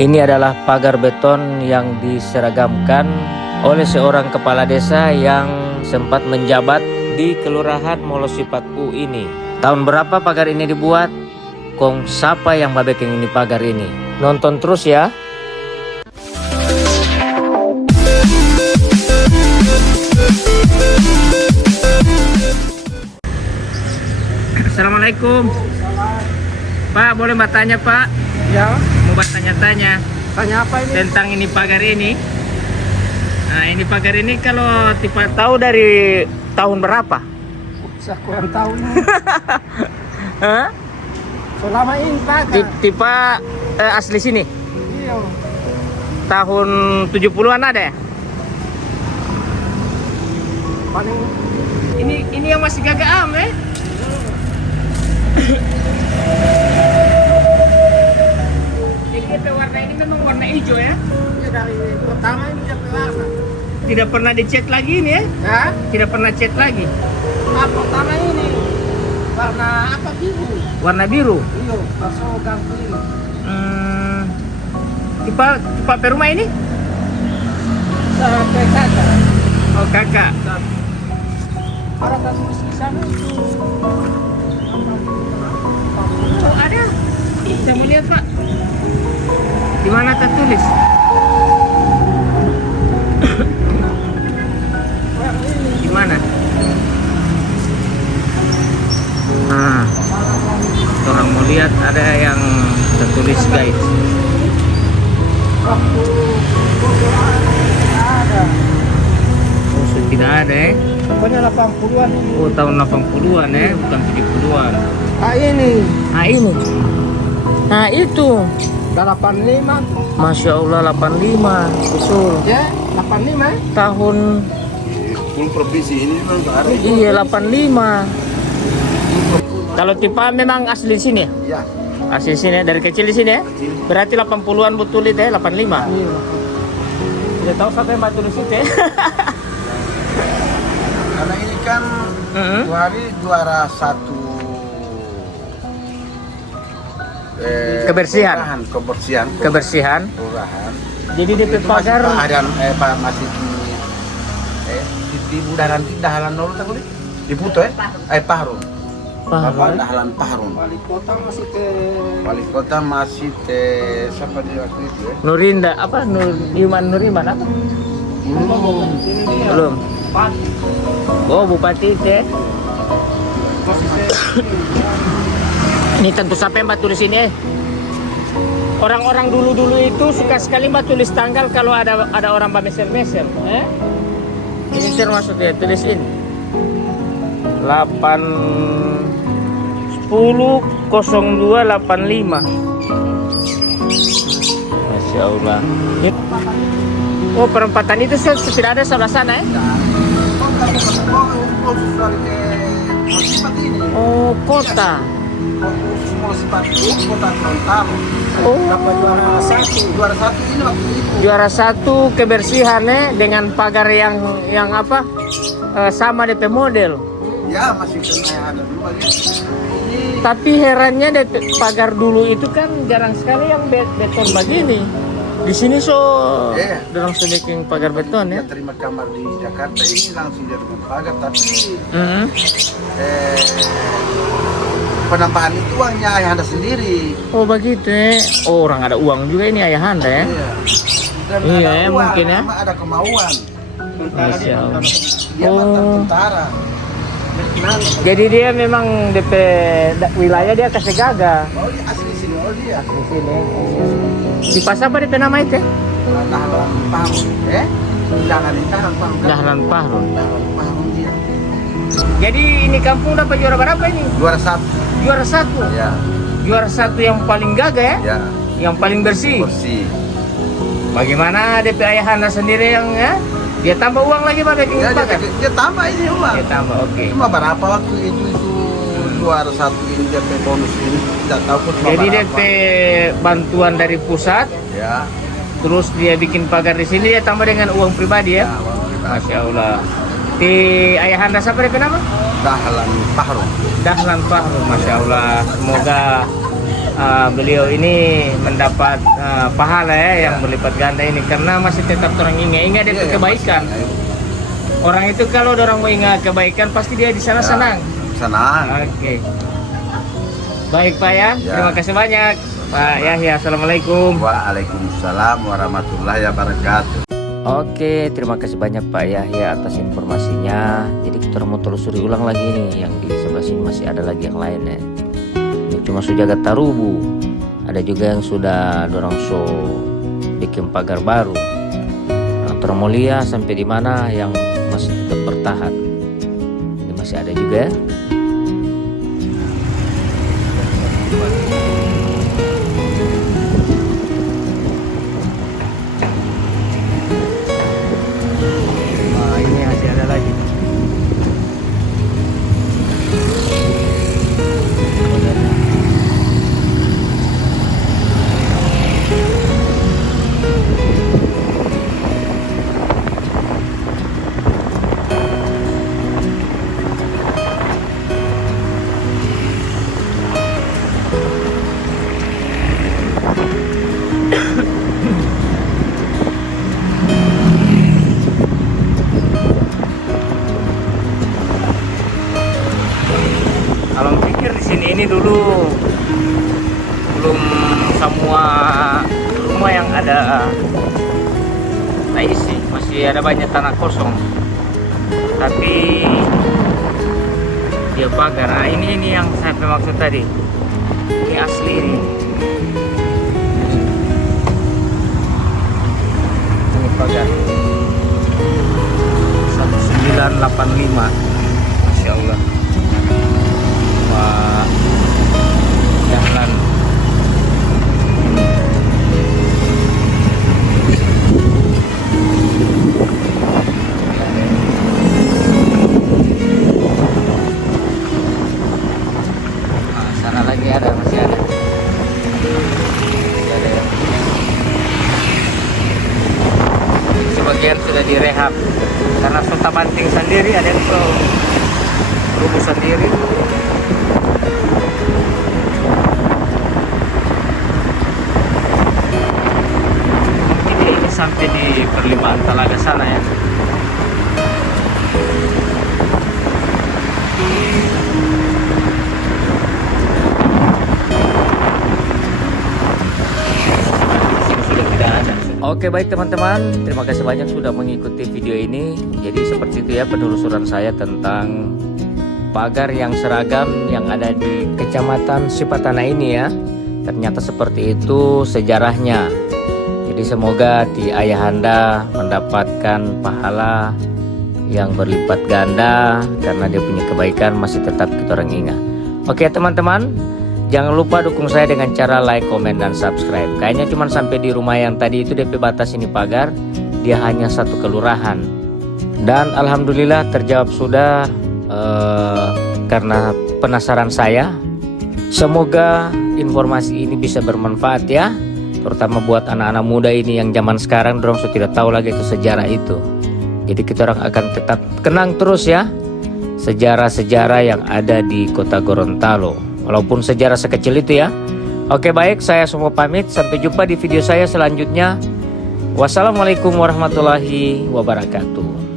Ini adalah pagar beton yang diseragamkan oleh seorang kepala desa yang sempat menjabat di Kelurahan Molosipat U ini. Tahun berapa pagar ini dibuat? Kong siapa yang babekeng ini pagar ini? Nonton terus ya. Assalamualaikum. Pak, boleh bertanya Pak? Ya, Mau bertanya-tanya tanya apa ini? tentang ini pagar ini. Nah, ini pagar ini kalau tipe tahu dari tahun berapa? Saya kurang tahu ini. Hah? Selama ini pakai. Tipe asli sini. Iya. Tahun 70-an ada ya? Paling Ini yang masih gagak am Jadi DP warna ini memang warna hijau ya? ya dari pertama ini dia warna. Tidak pernah dicat lagi ini ya? Ya, Tidak pernah cat lagi. pertama ini warna apa biru? Warna biru. Iya, masuk ganti ini. Tipe rumah ini? Sampai kata. Oh kakak. Ada kasus di sana itu. Oh ada. Saya mau lihat Pak. Di mana tertulis? Di mana? Nah, orang mau lihat ada yang tertulis guys. Waktu ada. Oh sudah tidak ada Pokoknya 80-an ini. Oh tahun 80-an bukan 70-an. Ah ini Nah ini. Nah itu. 85. Masya Allah 85. Betul. Ya, 85. Tahun Full provinsi ini memang baru. iya 85. Kalau tipe memang asli sini ya? Ya, Asli sini dari kecil di sini ya? kecil. Berarti 80-an betul itu ya, 85. Iya. Tidak tahu siapa yang batu di situ ya. Karena ini kan Heeh. 2 hari juara satu Kebersihan. kebersihan. Kebersihan. Kelurahan. Jadi DP Itu masih pagar ada masih di budaran di dahalan dulu tak boleh diputo Pahrun. Bapak dahalan Pahrun. Wali kota masih ke Wali kota masih siapa dia waktu itu ya? Nurinda apa Nuriman apa? Belum. Oh Bupati teh. Ini tentu siapa yang batu di sini Orang-orang dulu-dulu itu suka sekali mbak tulis tanggal kalau ada orang meser-meser. Ini termasuk ya tulis ini. 10/02/85. Masya Allah. Oh perempatan itu tidak ada sebelah sana ya? Oh kota. Oh dapat juara satu. Juara satu ini waktu itu. juara satu kebersihan dengan pagar yang apa sama DP model. Ya masih kena yang ada dulu aja. Ini Tapi herannya DP pagar dulu itu kan jarang sekali yang beton begini. Di sini Iya. dorong sedikit pagar beton ya. dia terima kamar di Jakarta ini langsung dia dengan pagar, tapi Mhm. penambahan itu uangnya ayah anda sendiri. Oh begitu ya. Oh, orang ada uang juga ini ayahanda ya. Iya. Dan Iya, ada uang, mungkin ya. memang ada kemauan. Masya Allah. Dia mantan Oh. tentara. Jadi dia memang DP wilayah dia kasih gaga Oh dia asli sini, oh dia. di sini. Di pas apa DP nama itu? Dahlan Pahrun, jangan ditahan Pahrun. Dahlan Pahrun. Dahlan Pahrun dia. Jadi ini kampung dapat juara berapa ini? Juara satu. Juara satu. Ya, Juara satu yang paling gagah ya? ya. Yang paling bersih. Bersih. Bagaimana DP ayahanda sendiri yang ya? Dia tambah uang lagi pada Ya, dia tambah ini uang. Dia tambah, oke. Cuma berapa waktu itu juara satu ini dia bonus ini tidak tahu pun cuma Jadi berapa. DP bantuan dari pusat, Ya. terus dia bikin pagar di sini dia tambah dengan uang pribadi ya? Ya, uang pribadi. Masya Allah. Di ayahanda siapa DP nama? Dahlan Pahrun. Dahlan Pahrun, Masya Allah. Semoga beliau ini mendapat pahala ya yang berlipat ganda ini, karena masih tetap orang ingat itu kebaikan. Orang itu kalau orang mau ingat kebaikan pasti dia di sana senang. Senang. Oke. Baik Pak ya, terima kasih banyak Pak Yahya. Assalamualaikum. Waalaikumsalam warahmatullahi wabarakatuh. Oke, terima kasih banyak Pak Yahya atas informasinya. Jadi kita mau telusuri ulang lagi nih, yang di sebelah sini masih ada lagi yang lain ya. Ini cuma Sujagat Tarubu. Ada juga yang sudah dorong so bikin pagar baru. Nah, Termolia sampai di mana yang masih tetap bertahan. Ini masih ada juga ya. Ini masih ada lagi. Kalau pikir di sini ini dulu belum semua rumah yang ada isi, masih ada banyak tanah kosong. Tapi dia pagar. Nah, ini yang saya maksud tadi. Ini asli ini. Ini pagar 1985. Masya Allah. Pak Dahlan. Sana lagi ada, masih ada. Masih ada ya. Sebagian sudah direhab karena sota banting sendiri, ada yang rubuh sendiri. Sampai di perlimaan Talaga sana ya. Sudah tidak ada. Oke baik teman-teman, terima kasih banyak sudah mengikuti video ini. Jadi seperti itu ya penelusuran saya tentang pagar yang seragam yang ada di Kecamatan Sipatana ini ya. Ternyata seperti itu sejarahnya. Jadi semoga di ayahanda mendapatkan pahala yang berlipat ganda karena dia punya kebaikan masih tetap kita orang ingat. Oke teman-teman, jangan lupa dukung saya dengan cara like, komen, dan subscribe. Kayaknya cuma sampai di rumah yang tadi itu DP batas ini pagar, dia hanya satu kelurahan. Dan alhamdulillah terjawab sudah karena penasaran saya. Semoga informasi ini bisa bermanfaat ya. Terutama buat anak-anak muda ini yang zaman sekarang dorong sudah tidak tahu lagi itu sejarah itu. Jadi kita orang akan tetap kenang terus ya sejarah-sejarah yang ada di kota Gorontalo, walaupun sejarah sekecil itu ya. Oke baik, saya semua pamit, sampai jumpa di video saya selanjutnya. Wassalamualaikum warahmatullahi wabarakatuh.